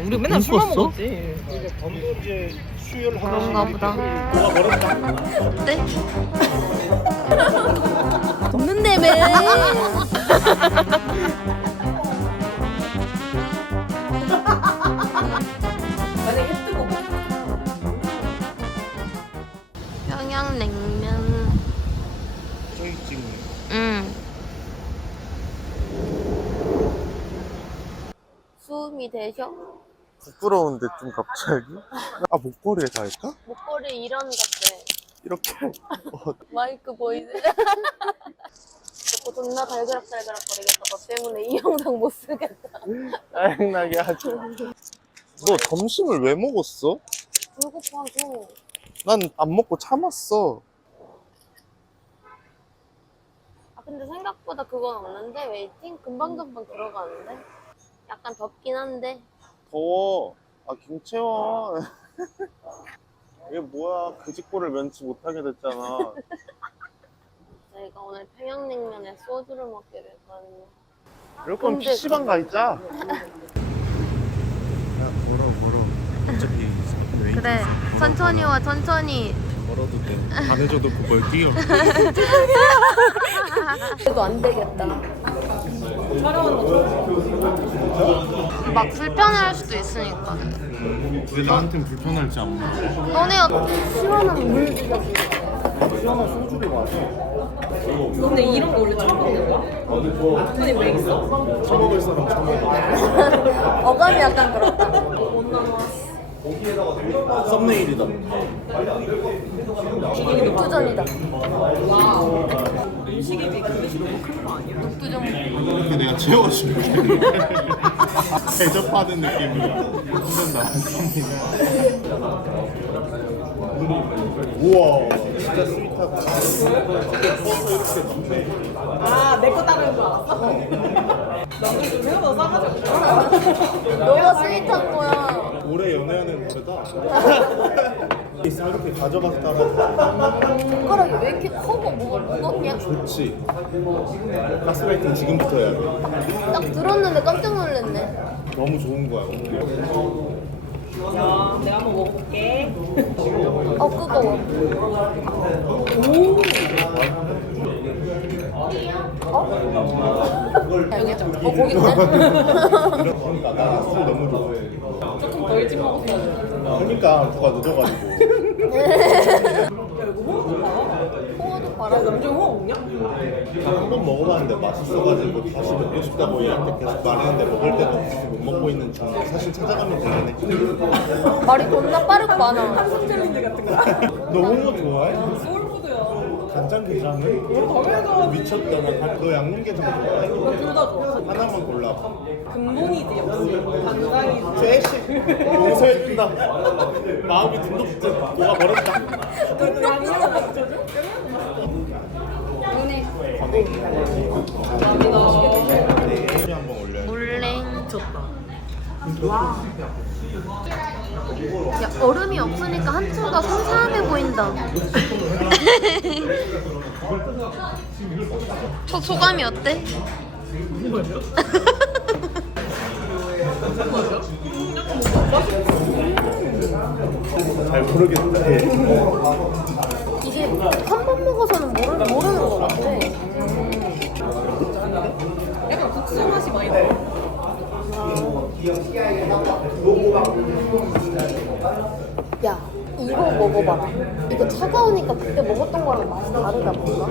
우리 맨날 술만 봤어? 먹었지. 이제 수요일 그런가 보다. 뭐가 멀었다. 어때? 없는데매. 만약에 뜨고 평양냉면. 저기 지금 응. 수음이 되셔? 부끄러운데 좀 갑자기? 아 목걸이에 다 할까? 목걸이 이런 같아. 이렇게 마이크 보이즈. 자꾸 존나 달그락달그락 거리겠다. 너 때문에 이 영상 못 쓰겠다. 짜증나게 하지. 너 점심을 왜 먹었어? 배고파서. 난 안 먹고 참았어. 아 근데 생각보다 그건 없는데 웨이팅 금방금방 들어가는데 약간 덥긴 한데. 더워. 아 김채원. 이게 뭐야? 그 직고를 면치 못하게 됐잖아. 저희가 오늘 평양냉면에 소주를 먹게 됐거든요. 이럴 거면 근데- PC방 가 있자. 야 걸어. 어차피 그래 천천히 와 천천히. 걸어도 돼. 반해줘도 그걸 뛰어. 그래도 안 되겠다. 막 불편해할 수도 있으니까. 왜 나한텐 불편할지 안 몰라. 너네 시원한 물 주셨어. 시원한 소주를 마셔. 근데 이런 거 원래 처음 먹는 거야? 손님 왜 있어? 처먹을 사람 처먹어. 어감이 약간 그렇다. 썸네일이다. 독두전이다. 음식에 비해 그릇이 너무 큰 거 아니야? 독두전. 이렇게 내가 채워주는 게 대접하는 느낌이야. 완전 나왔습니다. 우와, 진짜 스윗하다. 아, 내 거 따르는 줄 알았어? 나도 좀 생각보다 싸가지고. 너가 스윗한 거야. 올해 연애하는 노래다. 이렇게 가져가서 따라. 손가락이 왜 이렇게 커고 뭐가 무겁냐? 좋지. 가스라이팅 지금부터 해야 돼. 딱 들었는데 깜짝 놀랐네. 너무 좋은 거야. 자, 내가 한번 먹어볼게. 뜨거워. 여기 좀. 고기 있네? 그러니까 나 술 너무 좋아해. 조금 더 일찍 먹었어. 그러니까 누가 늦어가지고. 야, 이거 호흡 봐봐. 호어도 야, 봐라. 남자 호흡 없냐? 한 번 먹어봤는데 맛있어가지고 다시 먹고 싶다고 얘한테 계속 말했는데 먹을 때도 다시 못 먹고 있는 중. 사실 찾아가면 되긴 해. 말이 존나 빠르고 많아. 한숨 챌린지 같은 거야. 너 홍어 좋아해? 소울푸드야. 간장게장은? 당연히 좋아하지. 미쳤다. 너 양념게장 좋아해? 둘다 좋아. 하나만 골라봐. 근본이지, 역시. 간장이지. 셋이 용서해준다. 마음이 둔덕지. 뭐가 멀었다. 양념 맞춰줘? 소리 한번 올려. 몰래. 미쳤다. 야, 얼음이 없으니까 한층 더 상상해 보인다. 소감이 어때? 잘 모르겠는데. 이게 한 번 먹어서는 모르는 것 같아. 약간 국수 맛이 많이 나. 야, 이거 먹어봐라. 이거 차가우니까 그때 먹었던 거랑 맛이 다르다 뭔가.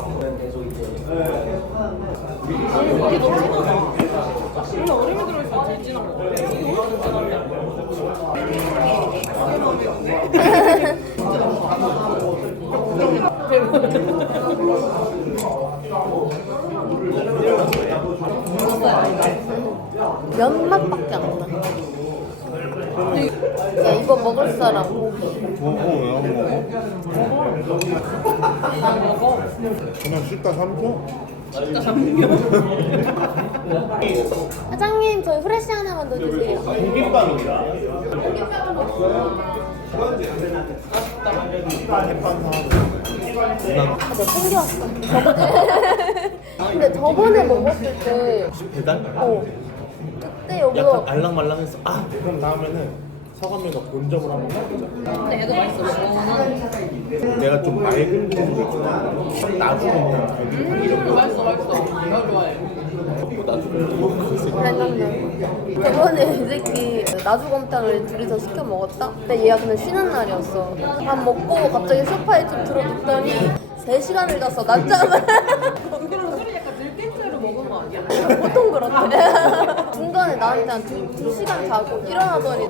이게 너무 진하다. 원래 얼음이 들어있으면 제일 진한 거 같아. 이게 훨씬 진한데? 면 맛밖에 안 나. 야, 이거 먹을 사람. 먹어, 왜 안 먹어? 그냥 씻다 삼켜? 사장님, 저희 후레쉬 하나만 더 주세요. 고깃빵이다. 햇반 내가 챙겨왔어. 저번에. 근데 저번에 먹었을 때. 배달? 그때 어때 여기서? 약간 알랑말랑했어. 아 그럼 다음에는 서감면가 본점을 한번 가보자. 근데 얘도 맛있어. 내가 좀 맑은 국물을 좋아하거든. 나중에 그냥 되는 이런 맛있어. 나 좋아해. 거 나중에 먹을 수 있어. 생각나. 저번에 이 새끼 나주곰탕을 둘이서 시켜 먹었다? 근데 얘가 그냥 쉬는 날이었어. 밥 먹고 갑자기 소파에 좀 들어눕더니 3시간을 잤어. 낮잠을. 그럼 술이 약간 들깬 채로 먹은 거 아니야? 보통 그렇대. 중간에 나한테 한 2시간 자고 일어나더니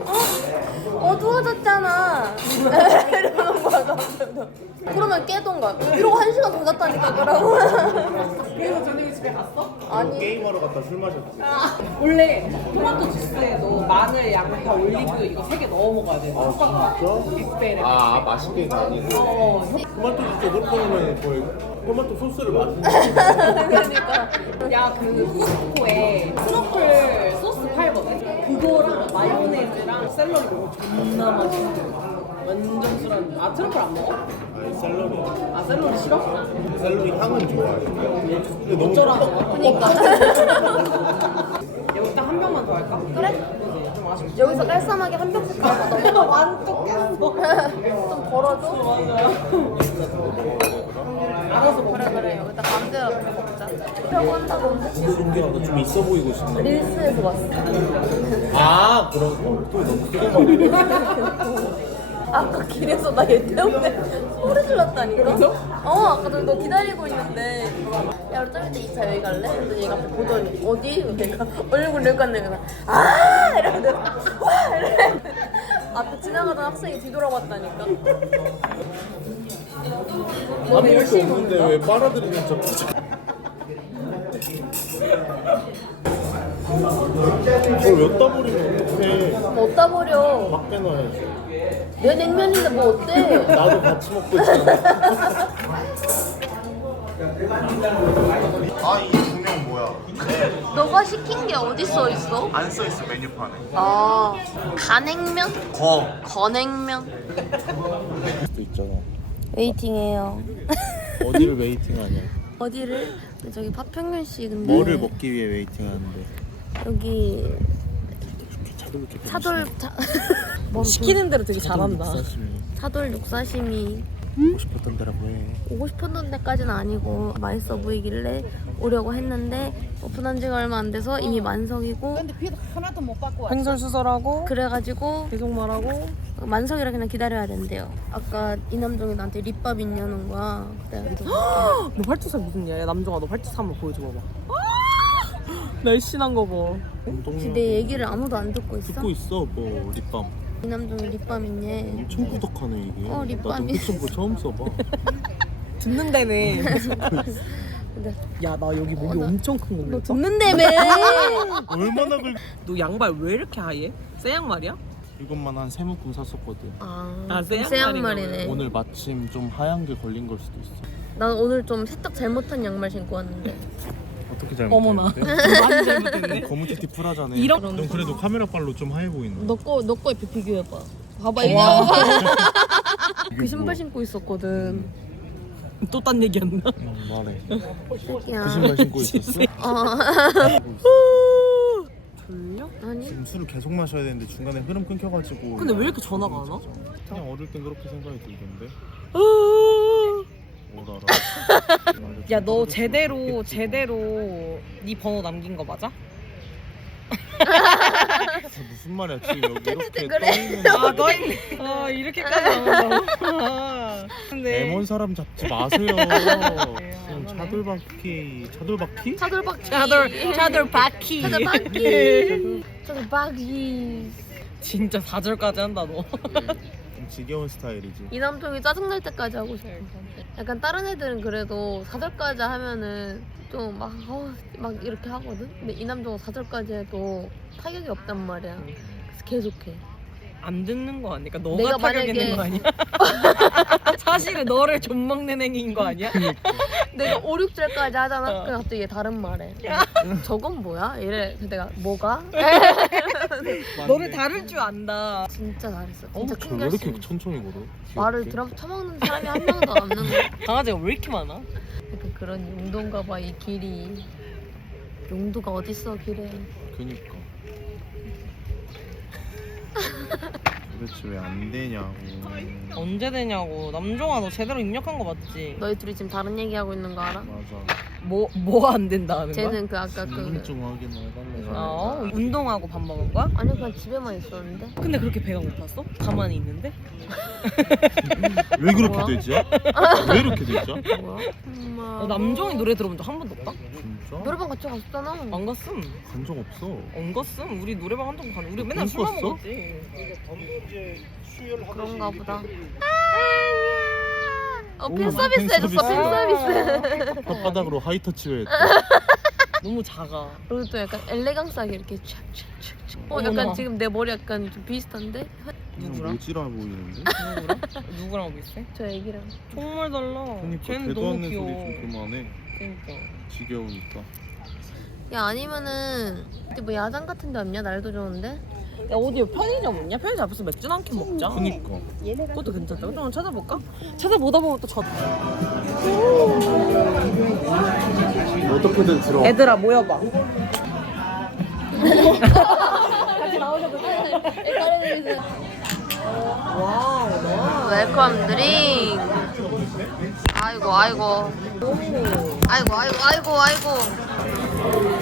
어두워졌잖아. 이러는 거야. 나한테. 그러면 깨던가. 이러고 1시간 더 잤다니까 그러고. 그래서 저녁에 집에 갔어? 아니 게임하러 갔다 술 마셨지. 원래 토마토 주스에도 마늘, 양파, 올리브 이거 3개 넣어 먹어야 돼. 아 진짜? 빅베레. 아 맛있게 다니고. 토마토 진짜 그렇게 하면 거의 토마토 소스를 마시는 그러니까. 야, 그 코스트코에 트러플 소스 팔거든? 그거랑 마요네즈랑 샐러리 먹으면 존나 맛있어. 완전 술한. 아, 트러플 안 먹어? 아니 샐러리. 아, 샐러리 싫어? 샐러리 향은 좋아해. 근데 너무 어쩌라고. 그러니까. 여기 딱 한 병만 더 할까? 그래? 좀 아쉽지. 여기서 깔쌈하게 한 병씩 가서 넘어가. 완뚝했어. 좀 벌어줘. 알아서 먹어. 그래 여기다 맘대로 먹자. 하려고 한다던데. 신기하다. 좀 있어 보이고 싶네. 릴스에서 봤어. 아 그런 거. 또 너무 크게 말해. 아까 길에서 나 얘 때문에 소리 질렀다니까? 그래서? 아까 너 기다리고 있는데 야 우리 좀 이따 2차 여기 갈래? 그랬더니 얘가 앞에 보더니 어디? 내가 얼굴 내고 갔네. 그래서 아! 이러는데 와! 이래. 앞에 지나가던 학생이 뒤돌아봤다니까. 아무 것도 없는데 왜 빨아들이는 척 그걸 왜 따버리면 어떡해. 뭐 어디다 버려. 막 빼놔야지. 내 냉면인데 뭐 어때? 나도 같이 먹고 있잖아. 아, 이 두 명 뭐야? 너가 시킨 게 어디 써 있어? 안 써 있어 메뉴판에. 아 간냉면? 건냉면? 또 있잖아. 웨이팅해요. 어디를 웨이팅하냐? 어디를? 근데 저기 파평면 씨 근데 뭐를 먹기 위해 웨이팅하는데? 여기 차돌 이렇게 차돌 시키는 대로 되게 잘한다. 차돌 육사심이 먹고 싶었던 데라고 해. 오고 싶었던 데까지는 아니고 맛있어 보이길래 오려고 했는데 오픈한 지가 얼마 안 돼서 이미 만석이고 횡설수설하고 그래가지고 계속 말하고. 만석이라 그냥 기다려야 된대요. 아까 이남정이 나한테 립밥 있냐는 거야. 그래가지고 너 팔뚝살 무슨 야? 남정아, 너 팔뚝살 한번 보여줘 봐봐. 날씬한 거 봐. 혹시 내 얘기를 아무도 안 듣고 있어? 듣고 있어 뭐 립밤. 이남정이 립밤 있네. 엄청 구덕하네 이게. 립밤이. 나도 그거 처음 써봐. 듣는 데네. 근데 야, 나 여기 목이 엄청 큰 건데. 너 듣는다며. 얼마나 걸? 너 양발 왜 이렇게 하얘? 새 양말이야? 이것만 한 3묶음 샀었거든. 아, 새 새 양말이네. 양말이네. 오늘 마침 좀 하얀 게 걸린 걸 수도 있어. 난 오늘 좀 세탁 잘못한 양말 신고 왔는데. 어떻게 잘못했는데? 어머나. 많이 잘못했네. 검은 티티 풀하자네. 이런- 넌 그래도 카메라 빨로 좀 하얘 보이네. 너 거 옆에 비교해봐. 봐봐 이거. 그 신발 신고 있었거든. 또 딴 얘기였나? 말해. 야. 그 신발 신고 있었어? 졸려? 아니. 지금 술을 계속 마셔야 되는데 중간에 흐름 끊겨가지고. 근데 왜 이렇게 전화가 안 와? 그냥 어릴 땐 그렇게 생각이 들던데. 뭘 알아? 야, 너 제대로 네 번호 남긴 거 맞아? 무슨 말이야 지금 여기 이렇게 그래. 떠있는. 아, 너 이렇게까지 안 한다고? 근데 애먼 사람 잡지 마세요. 지금 차돌박기. 차돌박기. 차돌바퀴. 차돌박기. 차돌박기. 진짜 4절까지 한다 너. 좀 지겨운 스타일이지. 이남정이 짜증날 때까지 하고 싶어. 약간 다른 애들은 그래도 4절까지 하면은 좀 막 이렇게 하거든? 근데 이남정은 4절까지 해도 타격이 없단 말이야. 그래서 계속해. 안 듣는 거 아니야? 너가 내가 타격이는 만약에- 거 아니야? 사실은 너를 존먹는 행위인 거 아니야? 내가 5, 6절까지 하잖아? 그럼 갑자기 얘 다른 말해. 저건 뭐야? 이래. 그래서 내가 뭐가? 너를 다룰 줄 안다. 진짜 잘했어. 진짜 큰 왜 이렇게 결심. 천천히 걸어? 말을 귀엽게? 들어 처먹는 사람이 한 명도 없는 거야. 강아지가 왜 이렇게 많아? 약간 그런 용도인가 봐, 이 길이. 용도가 어딨어, 길에. 그니까. 도대체 왜 안 되냐고. 언제 되냐고. 남종아 너 제대로 입력한 거 맞지? 너희 둘이 지금 다른 얘기하고 있는 거 알아? 맞아. 뭐가 안 된다는 거야? 쟤는 그 아까 그 궁금증 확인해달래. 운동하고 밥 먹은 거야? 아니 그냥 집에만 있었는데. 근데 그렇게 배가 고팠어? 가만히 있는데? 왜 그렇게 뭐야? 되지? 왜 이렇게 되죠? 뭐야? 엄마. 남종이 노래 들어본 적 한 번도 없다? 진짜? 노래방 같이 갔잖아. 안 갔음. 간 적 없어. 안 갔음. 우리 노래방 한번 가는. 우리 맨날 술만 갔어? 먹었지. 이제 수혈 하듯이 그런가 보다. 이렇게 오, 팬 서비스 해줬어. 팬 서비스. 혓바닥으로 하이터치를 했다. 너무 작아. 그리고 또 약간 엘레강스하게 이렇게 촥촥촥촥. 약간 어머나. 지금 내 머리 약간 좀 비슷한데? 누구랑? 모지라 보이는데? 누구랑 하고 있어? 저 애기랑. 정말 달라. 그러니까 쟤는 대도 너무 않는 귀여워. 소리 좀 그만해. 그러니까. 지겨우니까. 야 아니면은 어디 뭐 야장 같은 데 없냐? 날도 좋은데? 야 어디 편의점 없냐? 편의점 앞에서 맥주 한 캔 먹자. 그니까. 그것도 괜찮다. 좀 찾아볼까? 찾아보다 보면 또 젖. 어떻게든 들어. 얘들아 모여봐. 같이 나오려고 헷갈리는 와우. 웰컴 드링. 아이고 아이고. 아이고 아이고 아이고 아이고.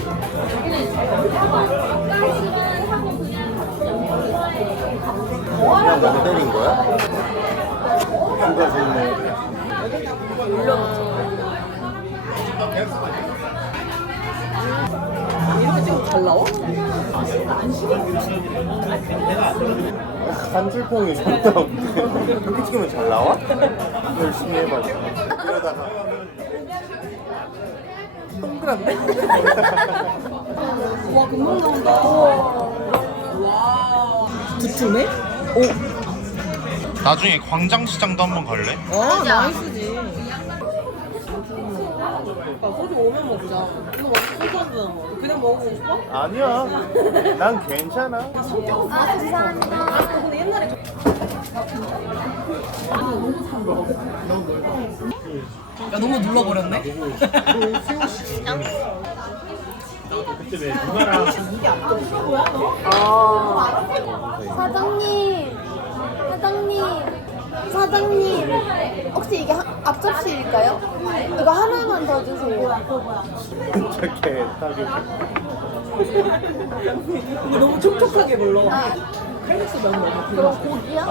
그냥 멍 때린 거야? 누가 좋네. 이렇게 찍으면 잘 나와? 간줄평이 절대 없대. 이렇게 찍으면 잘 나와? 열심히 해봐. 이러다가 동그란데? 와 금방 나온다. 와. 두툼해? 오. 나중에 광장시장도 한번 갈래? 와 나이스지. 오빠 소주 오면 먹자. 이거 먹고 소주 한잔 먹어. 그냥 먹어보고 싶어? 아니야. 난 괜찮아. 아 감사합니다. 아 근데 옛날에 야 너무 눌러버렸네. 사장님, 사장님, 혹시 이게 앞접시일까요? 이거 하나만 더 주세요. 이렇게 딱이 근데 너무 촉촉하게 불러. 칼국수 면 너무 그럼 고기야?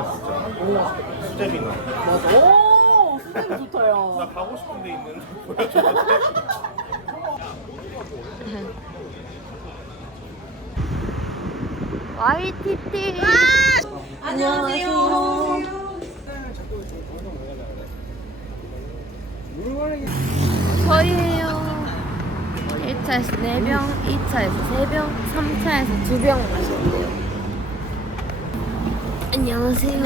수제비는. 맞아. 오 수제비 좋다 야. 나 가고 싶은 데 있는데 보여줘도 돼? YTT. 안녕하세요. 저희예요. 1차에서 4병, 2차에서 3병, 3차에서 2병 마셨대요. 안녕하세요.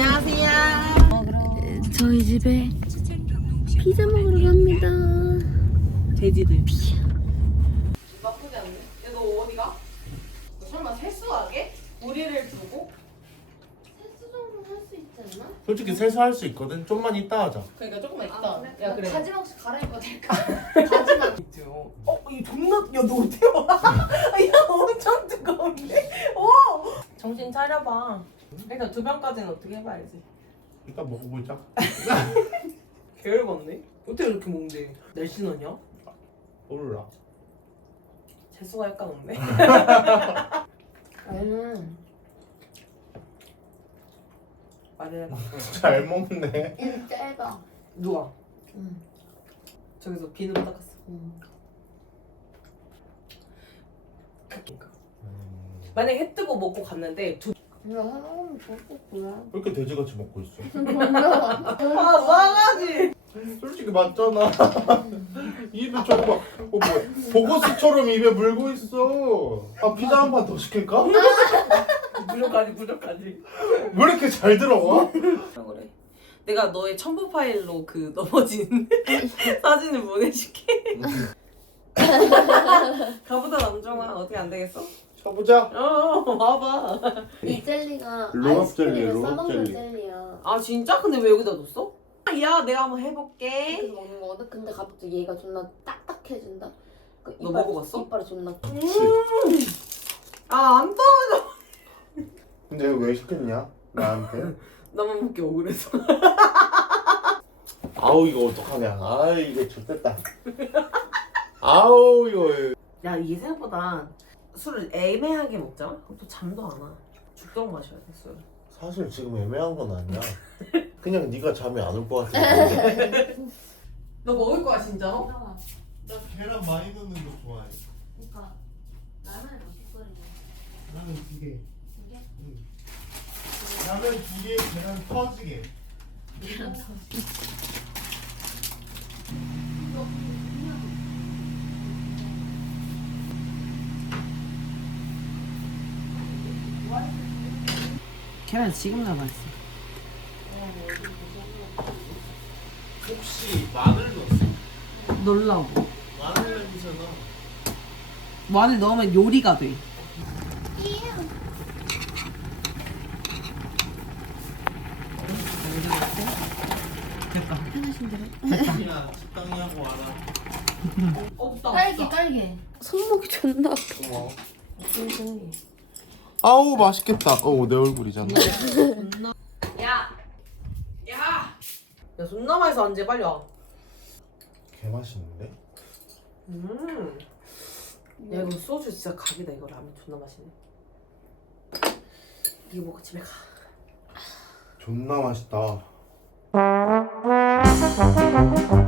저희 집에 피자 먹으러 갑니다. 돼지들. 나쁘지 않네. 야, 너 어디 가? 너 설마 세수하게? 우리를 두고? 세수 정도 할 수 있지 않나? 솔직히 세수할 수 있거든. 좀만 이따 하자. 그러니까 조금만 있다. 야 그래. 바지만 혹시 갈아입어도 될까? 바지만. 이 존나 야너 어떻게 와? 야 엄청 뜨거운데? 정신 차려봐. 일단 2병까지는 어떻게 해봐야지. 이따 먹어보자. 계열 받네? 어떻게 이렇게 먹는데? 날씬하냐? 몰라. 재수가 약간 없네. 얘는 말을 해봐. 잘 먹네. 얘는 짧아. 누가? 응. 저기서 비누로 닦았어. 응. 그러니까. 만약에 해 뜨고 먹고 갔는데 이거 하나만 먹겠구나. 왜 이렇게 돼지같이 먹고 있어? 아 싸가지. 솔직히 맞잖아. 입에 저거 봐. 뭐야? 보고스처럼 입에 물고 있어. 아 피자 한 판 더 시킬까? 부족하지. 왜 이렇게 잘 들어가? 그래. 내가 너의 첨부 파일로 그 넘어진 사진을 보내줄게. 가보자 남정아 어떻게 안 되겠어? 쳐보자. 와봐. 이 젤리가 로업 젤리, 아이스크림에 로업 싸먹는 젤리. 젤리야. 아 진짜? 근데 왜 여기다 뒀어? 야 내가 한번 해볼게. 그래서 먹는 거거든. 근데 갑자기 얘가 존나 딱딱해진다. 그 너 먹어봤어? 이빨이 존나. 아 안 떨어져. 근데 왜 시켰냐? 나한테? 나만 먹기 억울해서. 아우 이거 어떡하냐. 아 이게 좋겠다. 아우 이거. 야 이게 생각보다 술을 애매하게 먹잖아? 그럼 또 잠도 안 와. 죽도록 마셔야 돼 술. 사실 지금 애매한 건 아니야. 그냥 네가 잠이 안 올 것 같아. 너 먹을 거야 진짜로? 나 계란 많이 넣는 거 좋아해. 그러니까 라면을 어떻게 끓이냐? 나는 2개. 두 개? 응. 라면 2개, 계란 터지게. 계란 지금 남았어. 혹시 마늘 넣었어? 놀라고. 마늘 냄새 나. 마늘 넣으면 요리가 돼. 됐다. 야 적당히 하고 와라. 없다. 깔게. 손목이 존나 아파. 고마워. 아우 맛있겠다. 내 얼굴이잖아. 야! 야 존나 맛있어 언제 빨리 와. 개 맛있는데? 야 이거 소주 진짜 각이다. 이거 라면 존나 맛있네. 이거 먹고 집에 가. 존나 맛있다.